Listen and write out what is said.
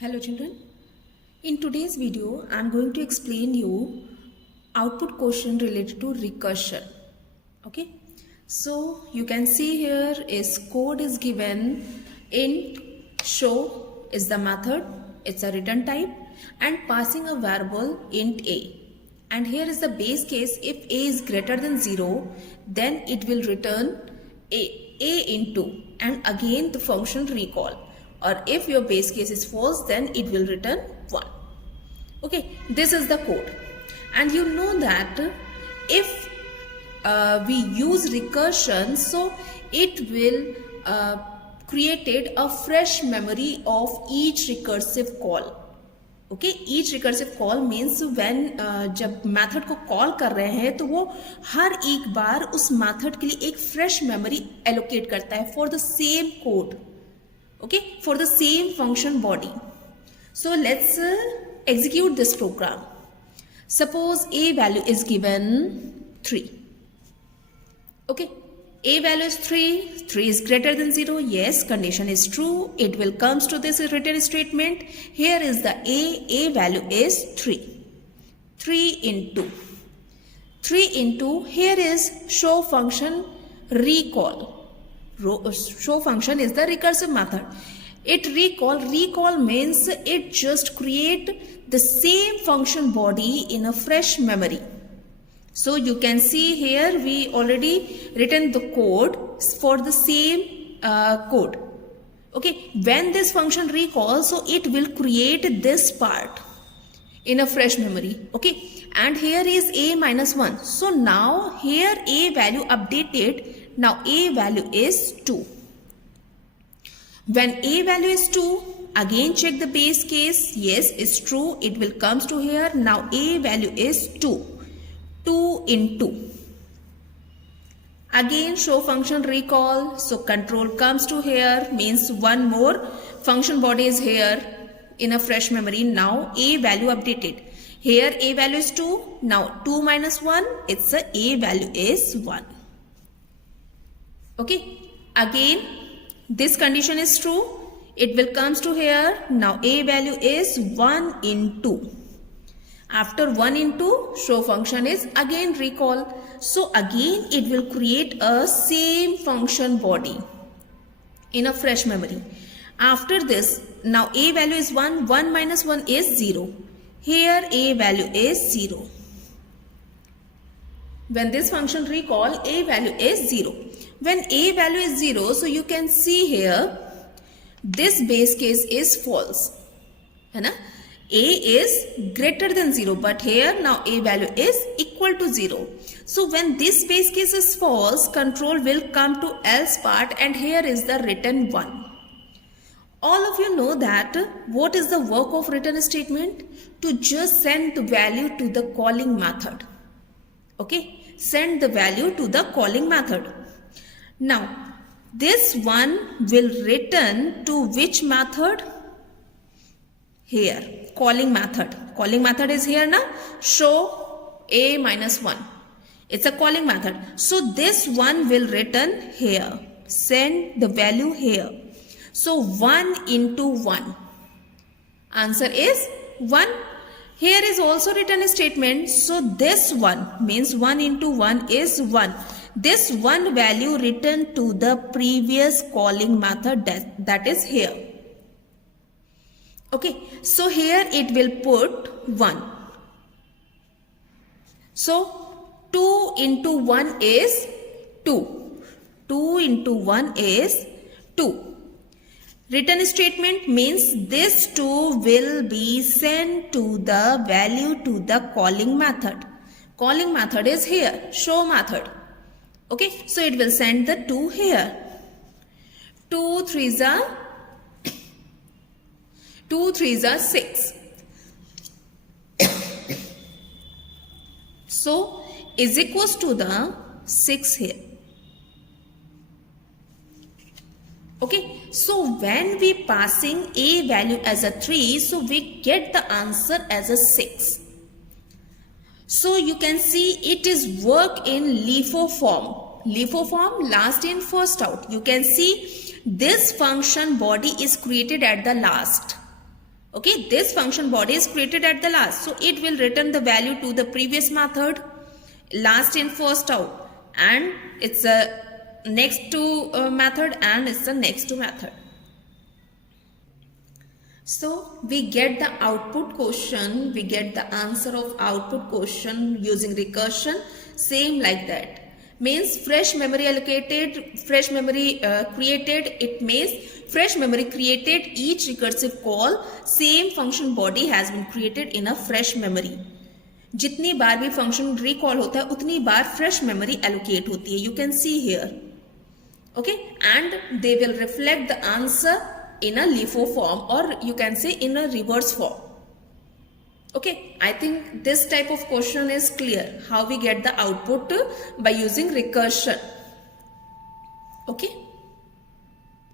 Hello children. In today's video, I am going to explain you output question related to recursion. Okay. So you can see here is code is given. Int show is the method. It's a return type and passing a variable int a. And here is the base case. If a is greater than 0, then it will return a into and again the function recall. Or if your base case is false, then it will return 1. Okay, this is the code. And you know that if we use recursion, so it will create a fresh memory of each recursive call. Okay, each recursive call means when जब method को call कर रहे हैं तो वो हर एक बार उस method के लिए एक फ्रेश मेमोरी एलोकेट करता है for the same code. Okay, for the same function body. So let's execute this program. Suppose a value is given 3. Okay, a value is 3. 3 is greater than 0. Yes, condition is true. It will comes to this return statement. Here is the a value is 3. 3 into 3 into here is show function recall. Show function is the recursive method. It recall means it just create the same function body in a fresh memory. So you can see here we already written the code for the same code. Okay, when this function recalls, so it will create this part in a fresh memory. Okay, and here is a minus 1. So now here a value updated. Now a value is 2. When a value is 2, again check the base case. Yes, it's true. It will comes to here. Now a value is 2. 2 into. Again show function recall. So control comes to here means one more function body is here in a fresh memory. Now a value updated. Here a value is 2. Now 2 minus 1. It's a value is 1. Okay, again this condition is true. It will comes to here. Now a value is 1 into. After 1 into show function is again recall. So again it will create a same function body in a fresh memory. After this now a value is 1. 1 minus 1 is 0. Here a value is 0. When this function recall, a value is 0. When a value is 0, so you can see here, this base case is false. A is greater than 0, but here now a value is equal to 0. So when this base case is false, control will come to else part and here is the return 1. All of you know that what is the work of return statement? To just send the value to the calling method. Okay, send the value to the calling method. Now, this one will return to which method? Here, calling method. Calling method is here now. Show a minus 1. It's a calling method. So, this one will return here. Send the value here. So, 1 into 1. Answer is 1. Here is also written a statement. So, this one means 1 into 1 is 1. This one value returned to the previous calling method that is here. Okay, so here it will put 1. So 2 into 1 is 2. 2 into 1 is 2. Return statement means this 2 will be sent to the value to the calling method. Calling method is here, show method. Okay, so it will send the 2 here. 2 3s are 6. So is equals to the 6 here. Okay, so when we passing a value as a 3, so we get the answer as a 6. So you can see it is work in LIFO form. LIFO form, last in first out. You can see this function body is created at the last. Okay, this function body is created at the last, so it will return the value to the previous method, last in first out, and it's a next to method, and it's the next to method. So we get the output question, we get the answer of output question using recursion, same like that. Means fresh memory allocated, fresh memory created, it means fresh memory created, each recursive call, same function body has been created in a fresh memory. जितनी बार भी function recall होता है उतनी बार fresh memory allocate होती है. You can see here. Okay, and they will reflect the answer in a LIFO form, or you can say in a reverse form. Okay, I think this type of question is clear, how we get the output by using recursion. Okay.